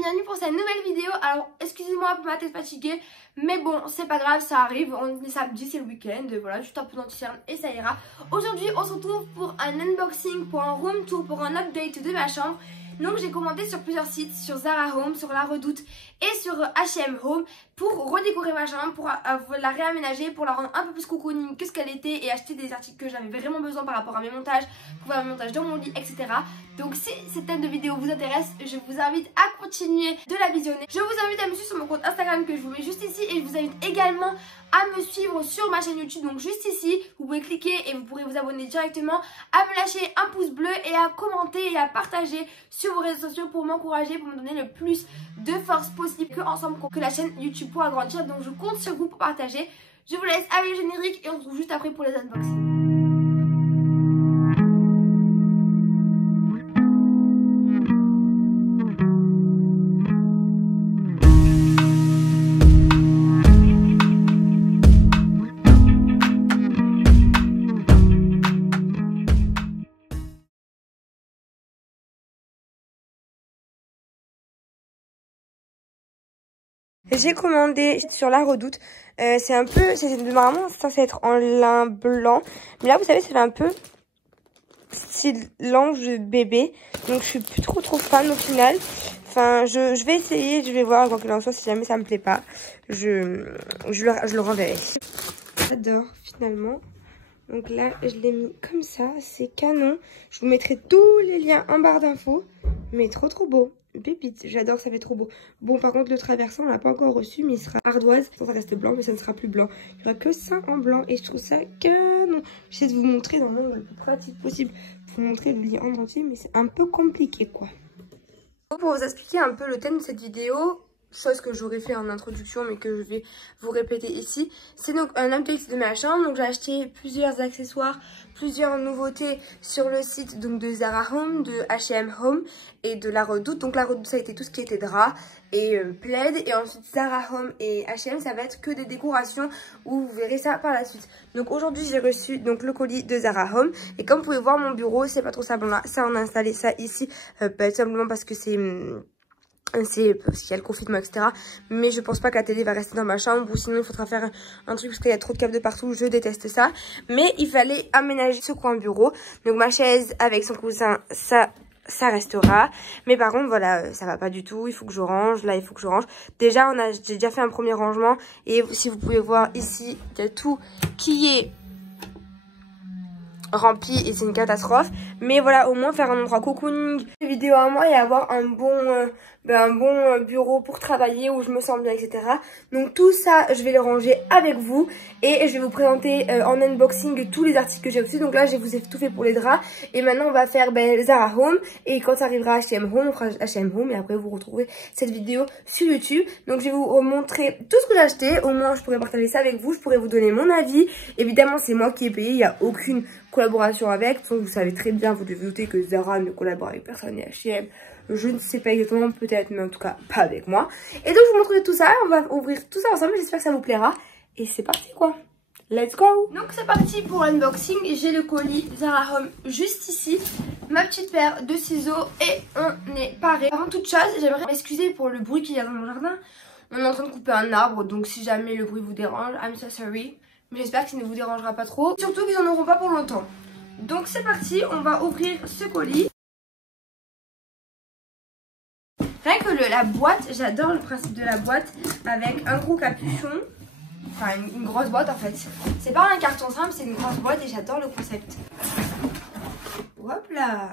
bienvenue pour cette nouvelle vidéo. Alors excusez-moi pour ma tête fatiguée, mais bon c'est pas grave, ça arrive, on est samedi, c'est le week-end, voilà, juste un peu d'anti-cerne et ça ira. Aujourd'hui on se retrouve pour un unboxing, pour un room tour, pour un update de ma chambre. Donc j'ai commandé sur plusieurs sites, sur Zara Home, sur La Redoute et sur H&M Home pour redécorer ma chambre, pour la réaménager, pour la rendre un peu plus cocooning que ce qu'elle était et acheter des articles que j'avais vraiment besoin par rapport à mes montages, pour faire mes montages dans mon lit, etc. Donc si cette thème de vidéo vous intéresse, je vous invite à continuer de la visionner. Je vous invite à me suivre sur mon compte Instagram que je vous mets juste ici et je vous invite également à me suivre sur ma chaîne YouTube, donc juste ici, vous pouvez cliquer et vous pourrez vous abonner directement, à me lâcher un pouce bleu et à commenter et à partager sur vos réseaux sociaux pour m'encourager, pour me donner le plus de force possible, que ensemble que la chaîne YouTube pourra grandir. Donc je compte sur vous pour partager. Je vous laisse avec le générique et on se retrouve juste après pour les unboxings. J'ai commandé sur La Redoute, c'est un peu, c'est normalement censé être en lin blanc, mais là vous savez ça fait un peu style l'ange de bébé, donc je suis plus trop fan au final. Enfin je vais essayer, je vais voir quoi qu'il en soit, si jamais ça me plaît pas, je le renverrai. J'adore finalement, donc là je l'ai mis comme ça, c'est canon, je vous mettrai tous les liens en barre d'infos, mais trop beau. Pépite, j'adore, ça fait trop beau. Bon, par contre, le traversant, on l'a pas encore reçu, mais il sera ardoise. Ça reste blanc, mais ça ne sera plus blanc. Il n'y aura que ça en blanc et je trouve ça canon. J'essaie de vous montrer dans le monde le plus pratique possible. Pour vous montrer le lit en entier, mais c'est un peu compliqué, quoi. Pour vous expliquer un peu le thème de cette vidéo, chose que j'aurais fait en introduction mais que je vais vous répéter ici, c'est donc un update de ma chambre. Donc j'ai acheté plusieurs accessoires, plusieurs nouveautés sur le site donc de Zara Home, de H&M Home et de La Redoute. Donc La Redoute ça a été tout ce qui était drap et plaid, et ensuite Zara Home et H&M ça va être que des décorations où vous verrez ça par la suite. Donc aujourd'hui j'ai reçu donc le colis de Zara Home et comme vous pouvez voir mon bureau c'est pas trop ça, bon là ça on a installé ça ici simplement parce que c'est parce qu'il y a le confinement, etc. Mais je pense pas que la télé va rester dans ma chambre, ou sinon il faudra faire un truc parce qu'il y a trop de câbles de partout. Je déteste ça. Mais il fallait aménager ce coin bureau. Donc ma chaise avec son coussin, ça restera. Mais par contre voilà, ça va pas du tout. Il faut que je range. Là il faut que je range. Déjà j'ai déjà fait un premier rangement. Et si vous pouvez voir ici, il y a tout qui est rempli et c'est une catastrophe, mais voilà, au moins faire un endroit cocooning, des vidéos à moi et avoir un bon bureau pour travailler où je me sens bien, etc. Donc tout ça je vais le ranger avec vous et je vais vous présenter en unboxing tous les articles que j'ai reçus. Donc là je vous ai tout fait pour les draps et maintenant on va faire Zara Home, et quand ça arrivera à H&M Home on fera H&M Home et après vous retrouverez cette vidéo sur YouTube. Donc je vais vous montrer tout ce que j'ai acheté, au moins je pourrais partager ça avec vous, je pourrais vous donner mon avis. Évidemment c'est moi qui ai payé, il n'y a aucune collaboration avec, donc vous savez très bien, vous devez vous douter que Zara ne collabore avec personne et H&M, je ne sais pas exactement, peut-être, mais en tout cas pas avec moi. Et donc je vous montrerai tout ça, on va ouvrir tout ça ensemble, j'espère que ça vous plaira et c'est parti quoi, let's go. Donc c'est parti pour l'unboxing, j'ai le colis Zara Home juste ici, ma petite paire de ciseaux et on est paré. Avant toute chose, j'aimerais m'excuser pour le bruit qu'il y a dans mon jardin, on est en train de couper un arbre, donc si jamais le bruit vous dérange, I'm so sorry. Mais j'espère que ça ne vous dérangera pas trop. Surtout qu'ils n'en auront pas pour longtemps. Donc c'est parti, on va ouvrir ce colis. Rien que la boîte, j'adore le principe de la boîte avec un gros capuchon. Enfin une grosse boîte en fait. C'est pas un carton simple, c'est une grosse boîte et j'adore le concept. Hop là.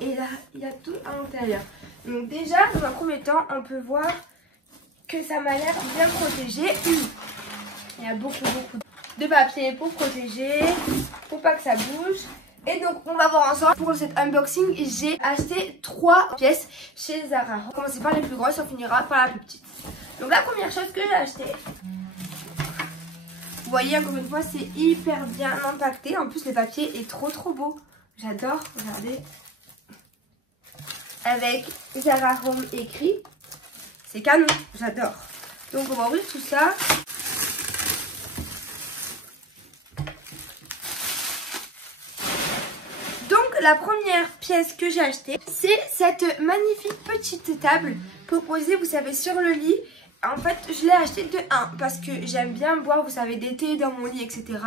Et là, il y a tout à l'intérieur. Donc déjà, dans un premier temps, on peut voir que ça m'a l'air bien protégé. Il y a beaucoup de papier pour protéger, pour pas que ça bouge. Et donc on va voir ensemble. Pour cet unboxing, j'ai acheté 3 pièces chez Zara. On va commencer par les plus grosses, on finira par la plus petite. Donc la première chose que j'ai acheté, vous voyez encore une fois c'est hyper bien impacté. En plus le papier est trop beau. J'adore, regardez. Avec Zara Home écrit. C'est canon, j'adore. Donc on va ouvrir tout ça. la première pièce que j'ai achetée, c'est cette magnifique petite table pour poser, vous savez, sur le lit. En fait, je l'ai acheté de 1 parce que j'aime bien boire, vous savez, des thés dans mon lit, etc.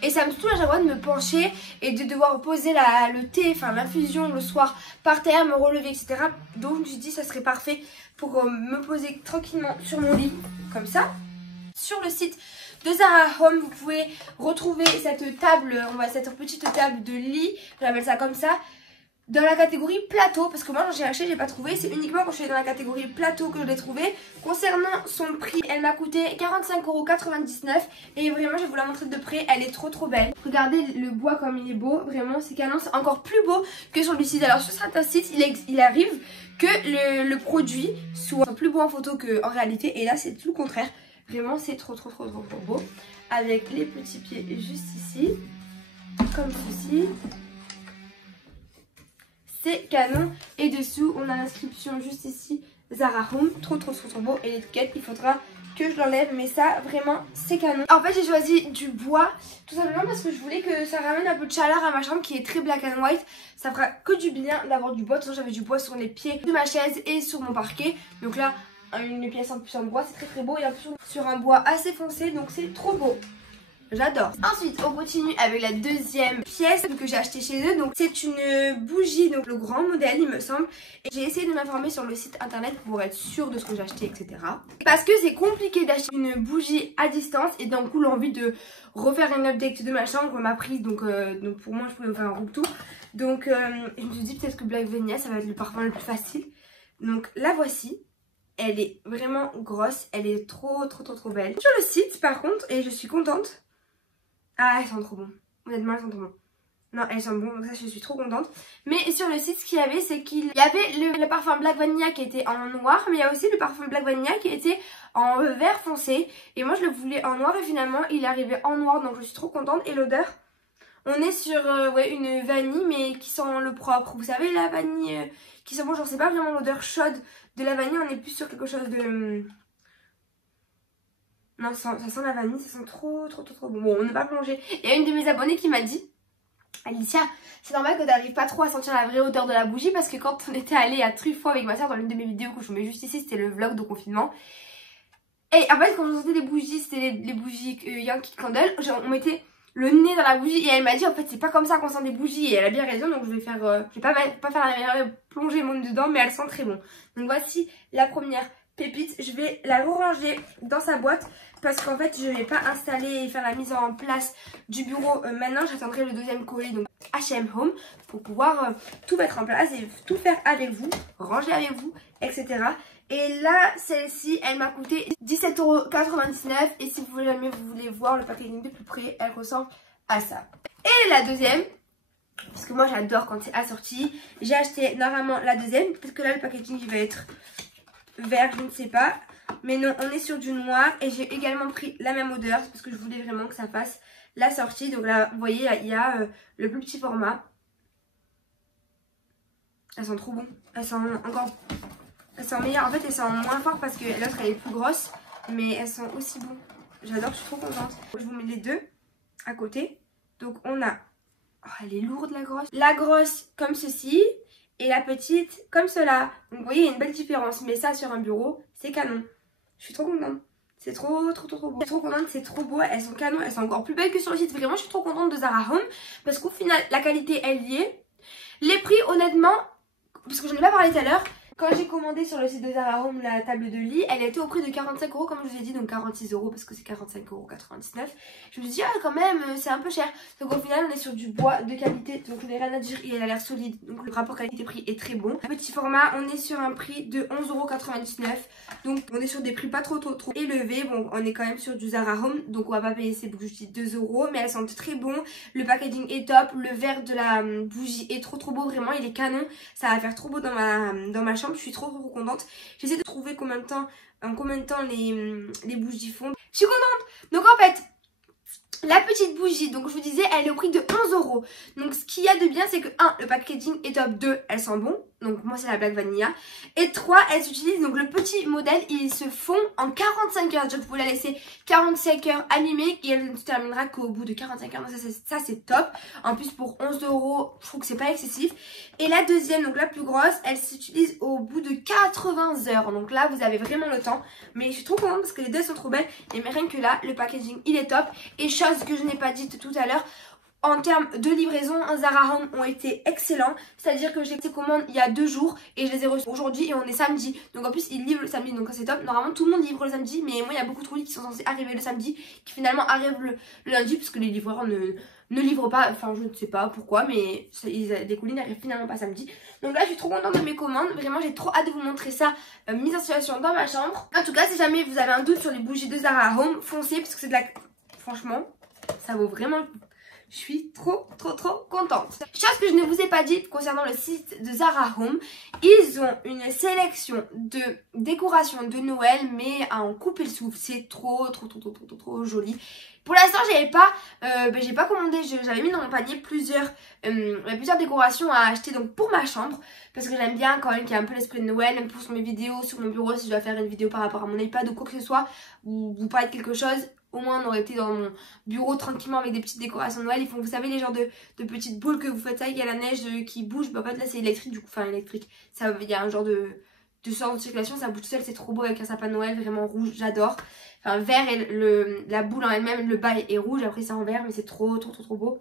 Et ça me saoule à chaque fois de me pencher et de devoir poser le thé, enfin l'infusion le soir par terre, me relever, etc. Donc je me suis dit ça serait parfait pour me poser tranquillement sur mon lit, comme ça. Sur le site de Zara Home, vous pouvez retrouver cette table, cette petite table de lit, j'appelle ça comme ça, dans la catégorie plateau, parce que moi quand j'ai acheté j'ai pas trouvé, c'est uniquement quand je suis dans la catégorie plateau que je l'ai trouvé. Concernant son prix, elle m'a coûté 45,99 € et vraiment je vais vous la montrer de près, elle est trop belle. Regardez le bois comme il est beau, vraiment c'est canon, c'est encore plus beau que sur le site. Alors sur certains sites il arrive que le produit soit plus beau en photo qu'en réalité, et là c'est tout le contraire. Vraiment c'est trop beau, avec les petits pieds juste ici, comme ceci. C'est canon, et dessous on a l'inscription juste ici Zara Home, trop beau, et l'étiquette il faudra que je l'enlève, mais ça vraiment c'est canon. En fait j'ai choisi du bois tout simplement parce que je voulais que ça ramène un peu de chaleur à ma chambre qui est très black and white. Ça fera que du bien d'avoir du bois. De toute façon j'avais du bois sur les pieds de ma chaise et sur mon parquet, donc là une pièce en plus en bois, c'est très beau, et en plus sur un bois assez foncé, donc c'est trop beau. J'adore. Ensuite on continue avec la deuxième pièce que j'ai acheté chez eux. Donc c'est une bougie, donc le grand modèle il me semble. Et j'ai essayé de m'informer sur le site internet pour être sûre de ce que j'ai acheté, etc. Parce que c'est compliqué d'acheter une bougie à distance, et d'un coup l'envie de refaire une update de ma chambre m'a pris. Donc pour moi je pouvais me faire un room tour. Donc je me suis dit peut-être que Black Vanilla ça va être le parfum le plus facile. Donc la voici. Elle est vraiment grosse, elle est trop belle. Sur le site par contre, et je suis contente. Ah, elles sont trop bon. Honnêtement, elles sont trop bon. Non, elles sont bon, donc ça je suis trop contente. Mais sur le site, ce qu'il y avait, c'est qu'il y avait le parfum Black Vanilla qui était en noir, mais il y a aussi le parfum Black Vanilla qui était en vert foncé. Et moi je le voulais en noir, et finalement il est arrivé en noir, donc je suis trop contente. Et l'odeur, on est sur une vanille mais qui sent le propre. Vous savez, la vanille qui sent bon, genre c'est pas vraiment l'odeur chaude de la vanille, on est plus sur quelque chose de... Non, ça sent la vanille, ça sent trop bon. Bon, on n'est pas plongé. Il y a une de mes abonnées qui m'a dit: Alicia, c'est normal que t'arrives pas trop à sentir la vraie odeur de la bougie, parce que quand on était allé à Truffaut avec ma soeur dans l'une de mes vidéos que je vous mets juste ici, c'était le vlog de confinement. Et en fait, quand je sentais les bougies, c'était les bougies Yankee Candle, on mettait le nez dans la bougie, et elle m'a dit en fait c'est pas comme ça qu'on sent des bougies, et elle a bien raison. Donc je vais faire, je vais pas faire la meilleure plongée monde dedans, mais elle sent très bon. Donc voici la première pépite. Je vais la ranger dans sa boîte parce qu'en fait je vais pas installer et faire la mise en place du bureau maintenant. J'attendrai le deuxième colis, donc H&M Home, pour pouvoir tout mettre en place et tout faire avec vous, ranger avec vous, etc. Et là, celle-ci, elle m'a coûté 17,99 €. Et si vous jamais vous voulez voir le packaging de plus près, elle ressemble à ça. Et la deuxième, parce que moi j'adore quand c'est assorti, j'ai acheté normalement la deuxième. Peut-être que là le packaging il va être vert, je ne sais pas. Mais non, on est sur du noir. Et j'ai également pris la même odeur parce que je voulais vraiment que ça fasse la sortie. Donc là, vous voyez, il y a le plus petit format. Elles sont trop bon. Elles sont meilleures. En fait, elles sont moins fortes parce que l'autre elle est plus grosse. Mais elles sont aussi bonnes. J'adore, je suis trop contente. Je vous mets les deux à côté. Donc on a... Oh, elle est lourde la grosse. La grosse comme ceci. Et la petite comme cela. Donc vous voyez, il y a une belle différence. Mais ça sur un bureau, c'est canon. Je suis trop contente. C'est trop beau. Je suis trop contente, c'est trop beau. Elles sont canon, elles sont encore plus belles que sur le site. Vraiment, je suis trop contente de Zara Home. Parce qu'au final, la qualité, elle y est. Les prix, honnêtement, parce que je n'en ai pas parlé tout à l'heure. Quand j'ai commandé sur le site de Zara Home la table de lit, elle était au prix de 45 € comme je vous ai dit, donc 46 € parce que c'est 45,99 €. Je me suis dit, ah quand même, c'est un peu cher. Donc au final, on est sur du bois de qualité, donc je n'ai rien à dire, il a l'air solide. Donc le rapport qualité-prix est très bon. Petit format, on est sur un prix de 11,99 €. Donc on est sur des prix pas trop élevés. Bon, on est quand même sur du Zara Home, donc on va pas payer ces bougies 2 €, mais elles sentent très bon. Le packaging est top, le verre de la bougie est trop beau, vraiment, il est canon. Ça va faire trop beau dans ma chambre. Je suis trop contente. J'essaie de trouver en combien de temps les bougies fondent. Je suis contente. Donc en fait, la petite bougie, donc je vous disais, elle est au prix de 11 €. Donc ce qu'il y a de bien, c'est que 1, le packaging est top, 2, elle sent bon. Donc moi c'est la Black Vanilla. Et 3, elle s'utilise, donc le petit modèle, il se fond en 45 heures. Donc vous pouvez la laisser 45 heures allumée et elle ne se terminera qu'au bout de 45 heures. Donc ça c'est top. En plus pour 11 €, je trouve que c'est pas excessif. Et la deuxième, donc la plus grosse, elle s'utilise au bout de 80 heures. Donc là vous avez vraiment le temps. Mais je suis trop contente parce que les deux sont trop belles. Et mais rien que là, le packaging il est top. Et chose que je n'ai pas dite tout à l'heure, en termes de livraison, Zara Home ont été excellents. C'est-à-dire que j'ai fait ces commandes il y a 2 jours et je les ai reçues aujourd'hui et on est samedi. Donc en plus ils livrent le samedi, donc c'est top. Normalement tout le monde livre le samedi, mais moi il y a beaucoup de colis qui sont censés arriver le samedi, qui finalement arrivent le lundi, parce que les livreurs ne livrent pas. Enfin je ne sais pas pourquoi, mais des colis n'arrivent finalement pas samedi. Donc là je suis trop contente de mes commandes. Vraiment j'ai trop hâte de vous montrer ça mise en situation dans ma chambre. En tout cas si jamais vous avez un doute sur les bougies de Zara Home, foncez parce que c'est de la... Franchement ça vaut vraiment le coup. Je suis trop contente. Chose que je ne vous ai pas dit concernant le site de Zara Home, ils ont une sélection de décorations de Noël mais à en couper le souffle. C'est trop joli. Pour l'instant j'ai pas commandé, j'avais mis dans mon panier plusieurs décorations à acheter donc pour ma chambre, parce que j'aime bien quand même qu'il y ait un peu l'esprit de Noël, même pour sur mes vidéos, sur mon bureau, si je dois faire une vidéo par rapport à mon iPad ou quoi que ce soit, ou vous parlez de quelque chose. Au moins on aurait été dans mon bureau tranquillement avec des petites décorations de Noël. Ils font, vous savez, les genres de petites boules que vous faites ça, il y a la neige qui bouge. Bah en fait là c'est électrique du coup, enfin électrique. Ça, il y a un genre de sens de circulation, ça bouge tout seul, c'est trop beau avec un sapin de Noël vraiment rouge, j'adore. Enfin vert et la boule en elle-même, le bas est rouge, après c'est en vert, mais c'est trop beau.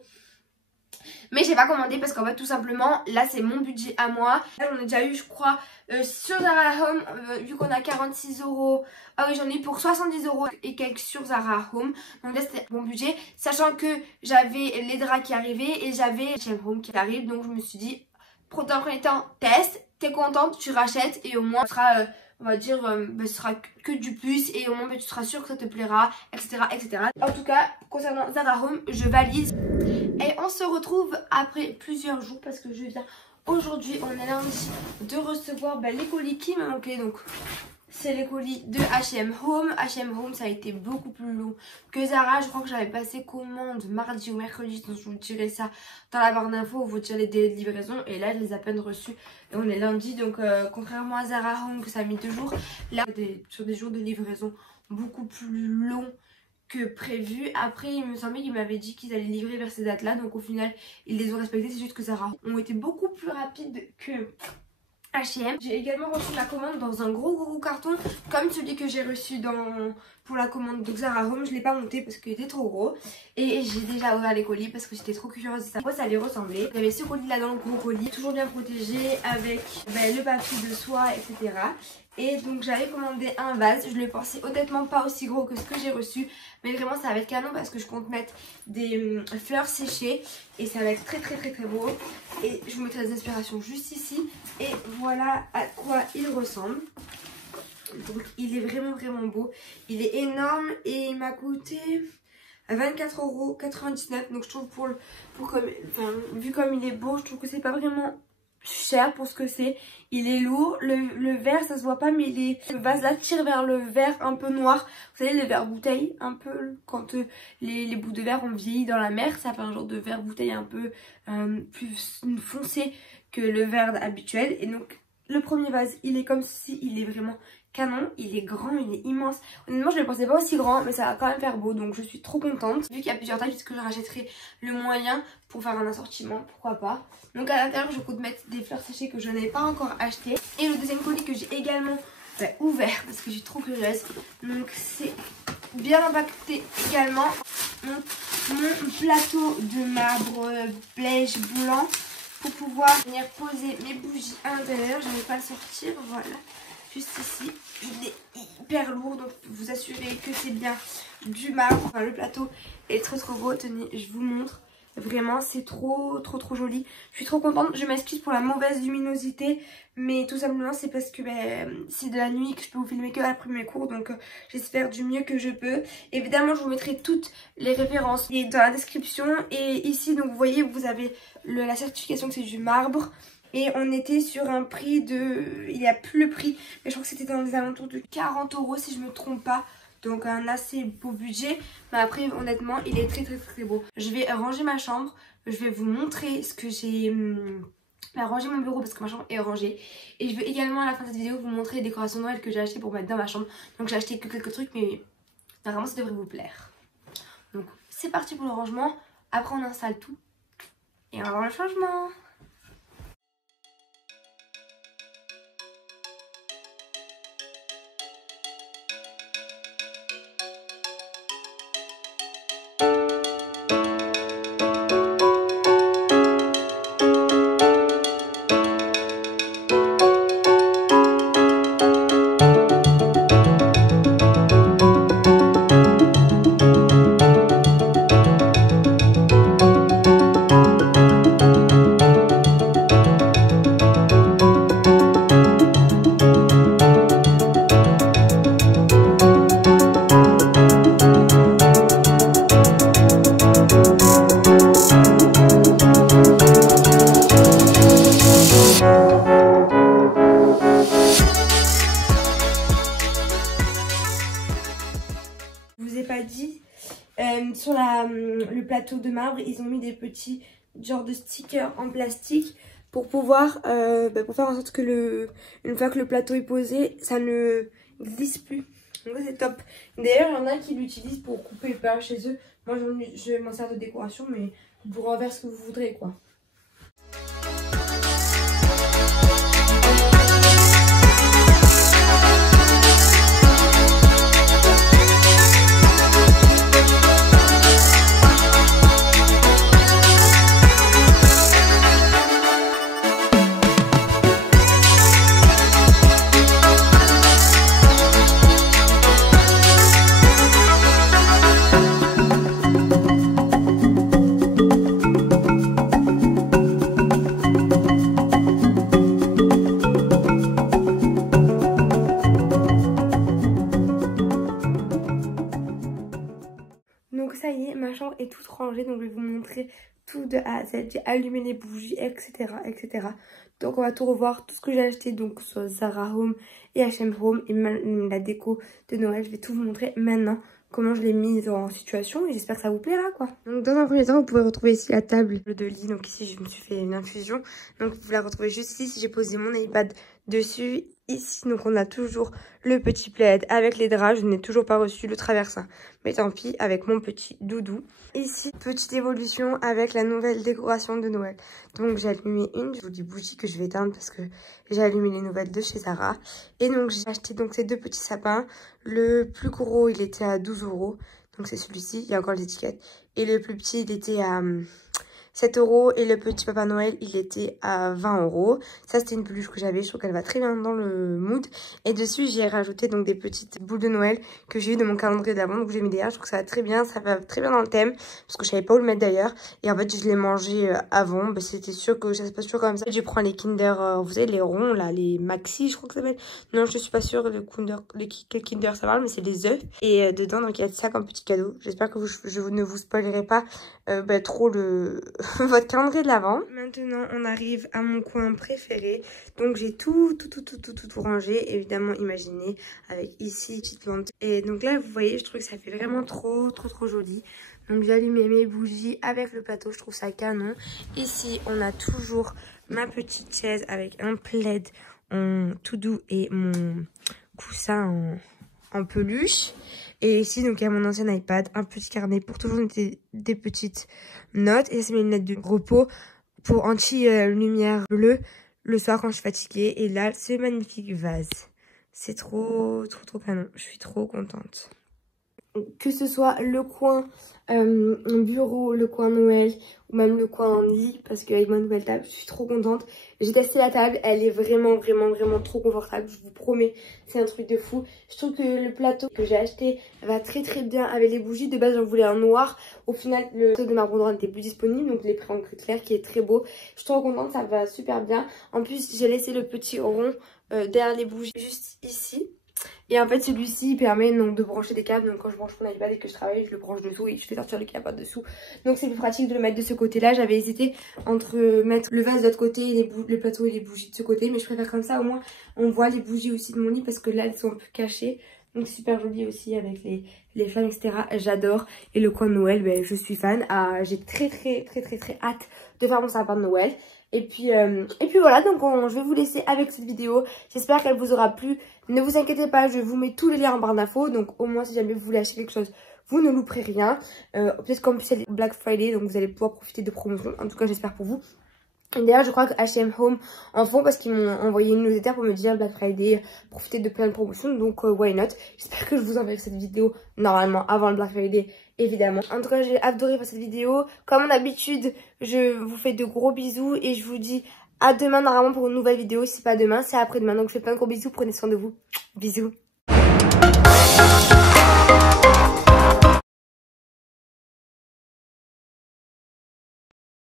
Mais j'ai pas commandé parce qu'en fait tout simplement là c'est mon budget à moi. Là j'en ai déjà eu je crois sur Zara Home, vu qu'on a 46 €. Ah oui j'en ai eu pour 70 € et quelques sur Zara Home. Donc là c'était mon budget. Sachant que j'avais les draps qui arrivaient et j'avais H&M Home qui arrive. Donc je me suis dit, dans un premier temps, teste, t'es contente, tu rachètes et au moins ce sera... on va dire, ce sera que du plus et au moins tu seras sûr que ça te plaira, etc. En tout cas, concernant Zara Home, je valide. Et on se retrouve après plusieurs jours parce que je viens aujourd'hui, on est lundi, de recevoir les colis qui me manquaient. Donc c'est les colis de H&M Home. H&M Home ça a été beaucoup plus long que Zara. Je crois que j'avais passé commande mardi ou mercredi, donc je vous dirai ça dans la barre d'infos où vous direz les délais de livraison. Et là je les ai à peine reçus et on est lundi, donc contrairement à Zara Home que ça a mis 2 jours, là sur des jours de livraison beaucoup plus longs que prévu. Après il me semblait qu'ils m'avaient dit qu'ils allaient livrer vers ces dates là, donc au final ils les ont respectés. C'est juste que Zara ont été beaucoup plus rapides que H&M. J'ai également reçu la commande dans un gros carton comme celui que j'ai reçu pour la commande de Zara Home. Je l'ai pas monté parce qu'il était trop gros et j'ai déjà ouvert les colis parce que j'étais trop curieuse de savoir à quoi ça allait ressembler. Il y avait ce colis là dans le gros colis, toujours bien protégé avec le papier de soie, etc. Et donc j'avais commandé un vase. Je le pensais honnêtement pas aussi gros que ce que j'ai reçu, mais vraiment ça va être canon parce que je compte mettre des fleurs séchées et ça va être très beau. Et je vous mettrai les inspirations juste ici. Et voilà à quoi il ressemble. Donc il est vraiment beau. Il est énorme et il m'a coûté 24,99 €. Donc je trouve vu comme il est beau, je trouve que c'est pas vraiment cher pour ce que c'est. Il est lourd, le verre ça se voit pas, mais le vase là tire vers le verre un peu noir. Vous savez, le verre bouteille, un peu quand les bouts de verre ont vieilli dans la mer, ça fait un genre de verre bouteille un peu plus foncé que le verre habituel. Et donc le premier vase il est comme ceci, il est vraiment canon, il est grand, il est immense. Honnêtement je ne le pensais pas aussi grand, mais ça va quand même faire beau, donc je suis trop contente. Vu qu'il y a plusieurs tailles, puisque je rachèterai le moyen pour faire un assortiment, pourquoi pas. Donc à l'intérieur je compte mettre des fleurs séchées que je n'ai pas encore achetées. Et le deuxième colis que j'ai également ouvert parce que je suis trop curieuse. Donc c'est bien impacté également. Donc, mon plateau de marbre beige blanc pour pouvoir venir poser mes bougies à l'intérieur. Je ne vais pas le sortir, voilà. Juste ici, il est hyper lourd, donc vous assurez que c'est bien du marbre. Enfin, le plateau est trop beau, tenez, je vous montre. Vraiment, c'est trop joli. Je suis trop contente. Je m'excuse pour la mauvaise luminosité, mais tout simplement c'est parce que c'est de la nuit que je peux vous filmer que après mes cours, donc j'espère du mieux que je peux. Évidemment, je vous mettrai toutes les références dans la description. Et ici, donc vous voyez, vous avez la certification que c'est du marbre. Et on était sur un prix de... Il n'y a plus le prix, mais je crois que c'était dans les alentours de 40 € si je me trompe pas. Donc un assez beau budget. Mais après honnêtement il est très beau. Je vais ranger ma chambre. Je vais vous montrer ce que j'ai ranger mon bureau parce que ma chambre est rangée. Et je veux également à la fin de cette vidéo vous montrer les décorations Noël que j'ai achetées pour mettre dans ma chambre. Donc j'ai acheté que quelques trucs mais normalement ça devrait vous plaire. Donc c'est parti pour le rangement. Après on installe tout et on va voir le changement. Pas dit sur le plateau de marbre ils ont mis des petits genres de stickers en plastique pour pouvoir pour faire en sorte que une fois que le plateau est posé ça ne glisse plus, donc c'est top. D'ailleurs il y en a qui l'utilisent pour couper le pain chez eux. Moi je m'en sers de décoration mais vous pourrez en faire ce que vous voudrez quoi. Donc ça y est, ma chambre est toute rangée, donc je vais vous montrer tout de A à Z. J'ai allumé les bougies, etc. etc. Donc on va tout revoir, tout ce que j'ai acheté, donc sur Zara Home et H&M Home et la déco de Noël. Je vais tout vous montrer maintenant, comment je l'ai mise en situation et j'espère que ça vous plaira quoi. Donc dans un premier temps, vous pouvez retrouver ici la table de lit. Donc ici, je me suis fait une infusion. Donc vous la retrouvez juste ici, j'ai posé mon iPad dessus. Ici, donc on a toujours le petit plaid avec les draps. Je n'ai toujours pas reçu le traversin. Mais tant pis, avec mon petit doudou. Ici, petite évolution avec la nouvelle décoration de Noël. Donc j'ai allumé une jolie bougie que je vais éteindre parce que j'ai allumé les nouvelles de chez Zara. Et donc j'ai acheté donc ces deux petits sapins. Le plus gros, il était à 12 €. Donc c'est celui-ci, il y a encore l'étiquette. Et le plus petit, il était à 7 € et le petit Papa Noël il était à 20 €. Ça c'était une peluche que j'avais, je trouve qu'elle va très bien dans le mood. Et dessus j'ai rajouté donc des petites boules de Noël que j'ai eu de mon calendrier d'avant, donc j'ai mis derrière. Je trouve que ça va très bien, ça va très bien dans le thème parce que je savais pas où le mettre d'ailleurs. Et en fait je l'ai mangé avant, bah, c'était sûr que ça se passe toujours comme ça. Je prends les Kinder, vous savez les ronds là, les Maxi je crois que ça s'appelle. Non je suis pas sûre quel Kinder ça parle, mais c'est des œufs. Et dedans donc il y a ça comme petit cadeau. J'espère que je ne vous spoilerai pas trop votre calendrier de l'Avent. Maintenant on arrive à mon coin préféré. Donc j'ai tout rangé. Évidemment imaginez avec ici petite plante. Et donc là vous voyez, je trouve que ça fait vraiment trop joli. Donc j'ai allumé mes bougies avec le plateau, je trouve ça canon. Ici on a toujours ma petite chaise avec un plaid en tout doux et mon coussin en peluche. Et ici, donc, il y a mon ancien iPad, un petit carnet pour toujours noter des petites notes. Et ça, c'est mes lunettes de repos pour anti-lumière bleue le soir quand je suis fatiguée. Et là, ce magnifique vase. C'est trop canon. Je suis trop contente. Que ce soit le coin bureau, le coin Noël ou même le coin lit, parce qu'avec ma nouvelle table je suis trop contente. J'ai testé la table, elle est vraiment trop confortable, je vous promets, c'est un truc de fou. Je trouve que le plateau que j'ai acheté va très bien avec les bougies. De base j'en voulais un noir, au final le plateau de marbre noir n'était plus disponible, donc je l'ai pris en gris clair qui est très beau. Je suis trop contente, ça va super bien. En plus j'ai laissé le petit rond derrière les bougies juste ici. Et en fait celui-ci permet donc de brancher des câbles. Donc quand je branche mon iPad et que je travaille, je le branche dessous et je fais sortir le câble dessous. Donc c'est plus pratique de le mettre de ce côté là. J'avais hésité entre mettre le vase de l'autre côté et le plateau et les bougies de ce côté, mais je préfère comme ça, au moins on voit les bougies aussi de mon lit parce que là elles sont un peu cachées. Donc super joli aussi avec les flammes etc. J'adore. Et le coin de Noël, je suis fan. J'ai très hâte de faire mon sapin de Noël. Et puis voilà, donc je vais vous laisser avec cette vidéo. J'espère qu'elle vous aura plu. Ne vous inquiétez pas, je vous mets tous les liens en barre d'infos. Donc au moins si jamais vous voulez acheter quelque chose, vous ne louperez rien. Peut-être qu'en plus c'est Black Friday, donc vous allez pouvoir profiter de promotions. En tout cas j'espère pour vous. D'ailleurs, je crois que H&M Home en font parce qu'ils m'ont envoyé une newsletter pour me dire Black Friday, profiter de plein de promotions, donc why not. J'espère que je vous enverrai cette vidéo normalement avant le Black Friday, évidemment. En tout cas, j'ai adoré faire cette vidéo. Comme d'habitude, je vous fais de gros bisous et je vous dis à demain normalement pour une nouvelle vidéo. Si c'est pas demain, c'est après-demain. Donc je fais plein de gros bisous, prenez soin de vous. Bisous.